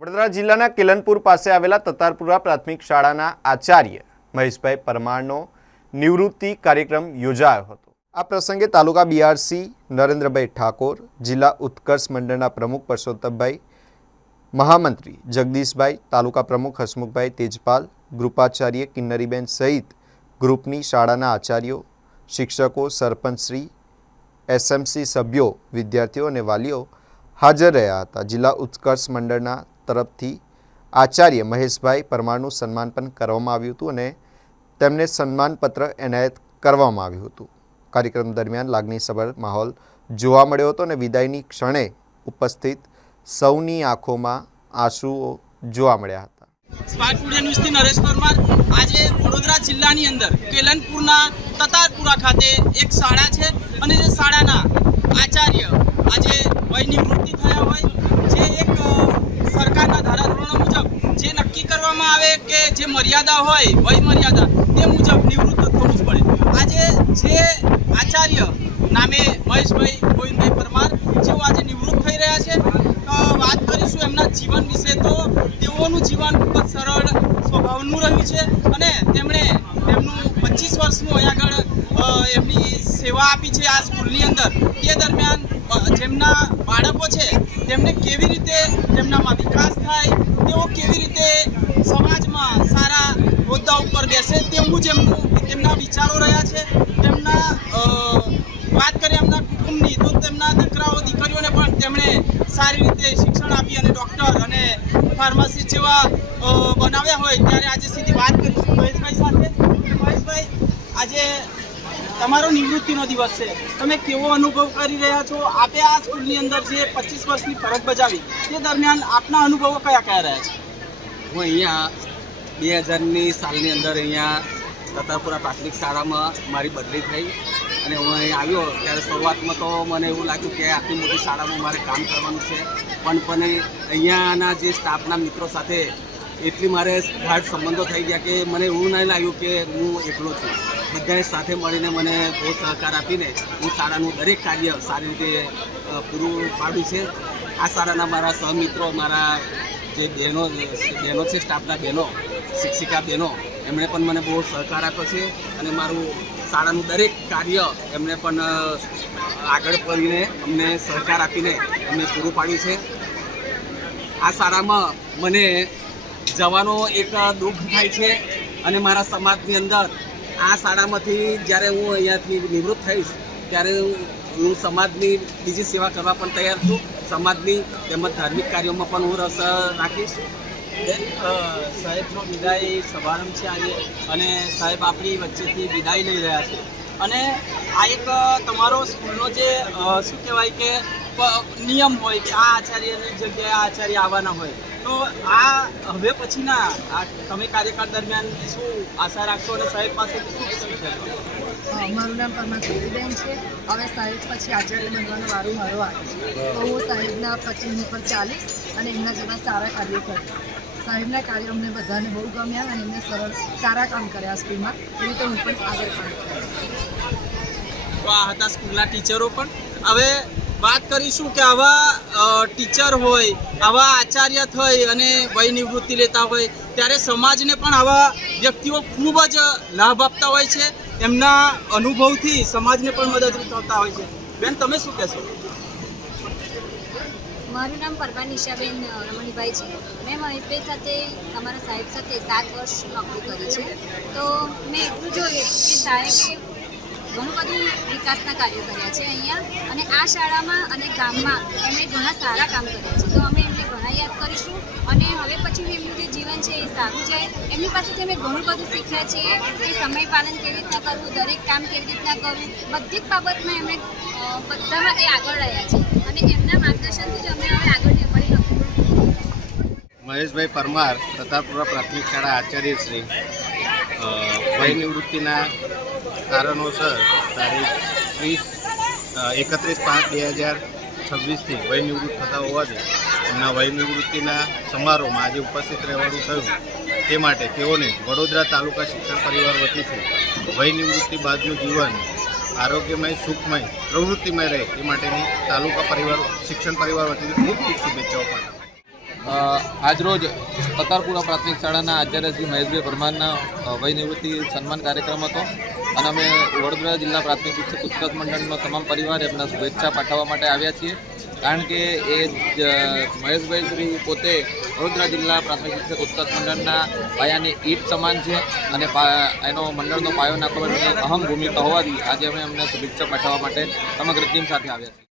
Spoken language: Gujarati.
વડોદરા જિલ્લાના કેલનપુર પાસે આવેલા તતારપુરા પ્રાથમિક શાળાના આચાર્ય મહેશભાઈ પરમારનો નિવૃત્તિ કાર્યક્રમ યોજાયો હતો। આ પ્રસંગે તાલુકા બીઆરસી નરેન્દ્રભાઈ ઠાકોર, જિલ્લા ઉત્કર્ષ મંડળના પ્રમુખ પરસોત્તમભાઈ, મહામંત્રી જગદીશભાઈ, તાલુકા પ્રમુખ હસમુખભાઈ તેજપાલ, ગ્રુપાચાર્ય કિન્નરીબેન સહિત ગ્રુપની શાળાના આચાર્યો, શિક્ષકો, સરપંચશ્રી, એસએમસી સભ્યો, વિદ્યાર્થીઓ અને વાલીઓ હાજર રહ્યા હતા। જિલ્લા ઉત્કર્ષ મંડળના તરફથી આચાર્ય મહેશભાઈ પરમારનું સન્માન પણ કરવામાં આવ્યું હતું અને તેમને સન્માનપત્ર એનાયત કરવામાં આવ્યું હતું। કાર્યક્રમ દરમિયાન લાગણીસભર માહોલ જોવા મળ્યો હતો અને વિદાયની ક્ષણે ઉપસ્થિત સૌની આંખોમાં આંસુઓ જોવા મળ્યા હતા। સ્માર્ટ મીડિયા ન્યૂઝથી નરેશ પરમાર। આજે વડોદરા જિલ્લાની અંદર કેલનપુરના તતારપુરા ખાતે એક શાળા છે અને એ શાળાના આચાર્ય આજે વય નિવૃત્તિ થયા હોય, જે એક સરકારના ધારાધોરણો મુજબ જે નક્કી કરવામાં આવે કે જે મર્યાદા હોય વય મર્યાદા તે મુજબ નિવૃત્ત થવું જ પડે। આજે જે આચાર્ય નામે મહેશભાઈ ગોવિંદભાઈ પરમાર જેઓ આજે નિવૃત્ત થઈ રહ્યા છે, વાત કરીશું એમના જીવન વિશે। તો તેઓનું જીવન ખૂબ જ સરળ સ્વભાવનું રહ્યું છે અને તેમણે તેમનું 25 વર્ષનું અહીંયા આગળ એમની સેવા આપી છે આ સ્કૂલની અંદર। તે દરમિયાન જેમના બાળકો છે તેમને કેવી રીતે તેમનામાં વિકાસ થાય, તેઓ કેવી રીતે સમાજમાં સારા હોદ્દા ઉપર બેસે તેવું જ તેમના વિચારો રહ્યા છે। તેમના વાત કરીએ એમના કુટુંબની તો તેમના દીકરાઓ દીકરીઓને પણ તેમણે સારી રીતે શિક્ષણ આપી અને ડૉક્ટર અને ફાર્માસિસ્ટ જેવા બનાવ્યા હોય। ત્યારે આજે સીધી વાત કરીશું મહેશભાઈ સાથે। મહેશભાઈ, આજે તમારો નિવૃત્તિનો દિવસ છે, તમે કેવો અનુભવ કરી રહ્યા છો? આપે આ સ્કૂલની અંદર જે 25 વર્ષની ફરજ બજાવી તે દરમિયાન આપના અનુભવો કયા કયા રહ્યા છે? હું અહીંયા 2000ની સાલની અંદર અહીંયા તતારપુરા પ્રાથમિક શાળામાં મારી બદલી થઈ અને હું અહીં આવ્યો ત્યારે શરૂઆતમાં તો મને એવું લાગ્યું કે આટલી મોટી શાળામાં મારે કામ કરવાનું છે, પણ અહીંયાના જે સ્ટાફના મિત્રો સાથે એટલી મારે ગાઢ સંબંધો થઈ ગયા કે મને એવું નહીં લાગ્યું કે હું એકલો છું। બધાએ સાથે મળીને મને બહુ સહકાર આપીને હું શાળાનું દરેક કાર્ય સારી રીતે પૂરું પાડ્યું છે। આ શાળાના મારા સહમિત્રો, મારા જે બહેનો છે, સ્ટાફના બહેનો, શિક્ષિકા બહેનો, એમણે પણ મને બહુ સહકાર આપ્યો છે અને મારું શાળાનું દરેક કાર્ય એમણે પણ આગળ કરીને અમને સહકાર આપીને અમને પૂરું પાડ્યું છે। આ શાળામાં મને જવાનો એક દુઃખ થાય છે અને મારા સમાજની અંદર આ શાળામાંથી જ્યારે હું અહીંયાથી નિવૃત્ત થઈશ ત્યારે હું સમાજની બીજી સેવા કરવા પણ તૈયાર છું। સમાજની તેમજ ધાર્મિક કાર્યોમાં પણ હું રસ રાખીશ। સાહેબનો વિદાય સમારંભ છે આજે અને સાહેબ આપણી વચ્ચેથી વિદાય લઈ રહ્યા છે અને આ એક તમારો સ્કૂલનો જે શું કહેવાય કે નિયમ હોય કે આ આચાર્યની જગ્યાએ આ આચાર્ય આવવાના હોય, તો આ હવે પછીના આ તમે કાર્યકાળ દરમિયાન શું આશા રાખશો અને સાહેબ પાસેથી શું શીખશો? મારું નામ પરમાર બેન છે। હવે સાહેબ પછી આચાર્ય બનવાનો વારો મારો આવે છે, તો હું સાહેબના પછી પર ચાલીશ અને એમના જેવા સારા કાર્યો કરીશ। સાહેબના કાર્યો અમને બધાને બહુ ગમ્યા અને એમને સારા કામ કર્યા સ્કૂલમાં, એવી તો હું પણ આગળ કામ કરીશ। તો આ હતા સ્કૂલના ટીચરો પણ। હવે વાત કરીશું કે આવા ટીચર હોય, આવા આચાર્ય થઈ અને વય નિવૃત્તિ લેતા હોય ત્યારે સમાજને પણ આવા વ્યક્તિઓ ખૂબ જ લાભ આપતા હોય છે, એમના અનુભવથી સમાજને પણ મદદરૂપ થતા હોય છે। બેન, તમે શું કહેશો? મારું નામ પરમાર નિશાબેન રમણીભાઈ છે। મેં મહેશભાઈ સાથે, અમારા સાહેબ સાથે 7 વર્ષ નોકરી કરી છે। તો મેં એટલું જોયું કે સાહેબે ઘણું બધું વિકાસના કાર્યો કર્યા છે અહીંયા અને આ શાળામાં અને ગામમાં એમણે ઘણા સારા કામ કર્યા છે, તો અમે એમને ઘણા યાદ કરીશું અને હવે પછીનું એમનું જે જીવન છે એ સારું જાય। એમની પાસેથી અમે ઘણું બધું શીખ્યા છીએ કે સમય પાલન કેવી રીતના કરવું, દરેક કામ કેવી રીતના કરવું, બધી જ બાબતમાં એમણે બધામાં એ આગળ રહ્યા છે અને એમના માર્ગદર્શનથી જ અમે હવે આગળ મળી શકીશું। મહેશભાઈ પરમાર, તતારપુરા પ્રાથમિક શાળા આચાર્ય શ્રી, વય નિવૃત્તિના કારણોસર તારીખ 31/5/2026થી વય નિવૃત્ત થતા હોવાથી એમના વય નિવૃત્તિના સમારોહમાં આજે ઉપસ્થિત રહેવાનું થયું। તે માટે તેઓને વડોદરા તાલુકા શિક્ષણ પરિવાર વતીથી વય નિવૃત્તિ બાદનું જીવન આરોગ્યમય, સુખમય, પ્રવૃત્તિમય રહે તે માટેની તાલુકા પરિવાર શિક્ષણ પરિવાર વતીથી ખૂબ ખૂબ શુભેચ્છાઓ પાઠવું। આજરોજ તતારપુરા પ્રાથમિક શાળાના આચાર્ય શ્રી મહેશભાઈ પરમારના વય નિવૃત્તિ સન્માન કાર્યક્રમ હતો અને અમે વડોદરા જિલ્લા પ્રાથમિક શિક્ષક ઉત્કર્ષ મંડળનો તમામ પરિવાર એમના શુભેચ્છા પાઠવવા માટે આવ્યા છીએ, કારણ કે એ મહેશભાઈ શ્રી પોતે વડોદરા જિલ્લા પ્રાથમિક શિક્ષક ઉત્કર્ષ મંડળના પાયાની ઈંટ સમાન છે અને એનો મંડળનો પાયો નાખવાની અહમ ભૂમિકા હોવાથી આજે અમે એમને શુભેચ્છા પાઠવવા માટે સમગ્ર ટીમ સાથે આવ્યા છીએ.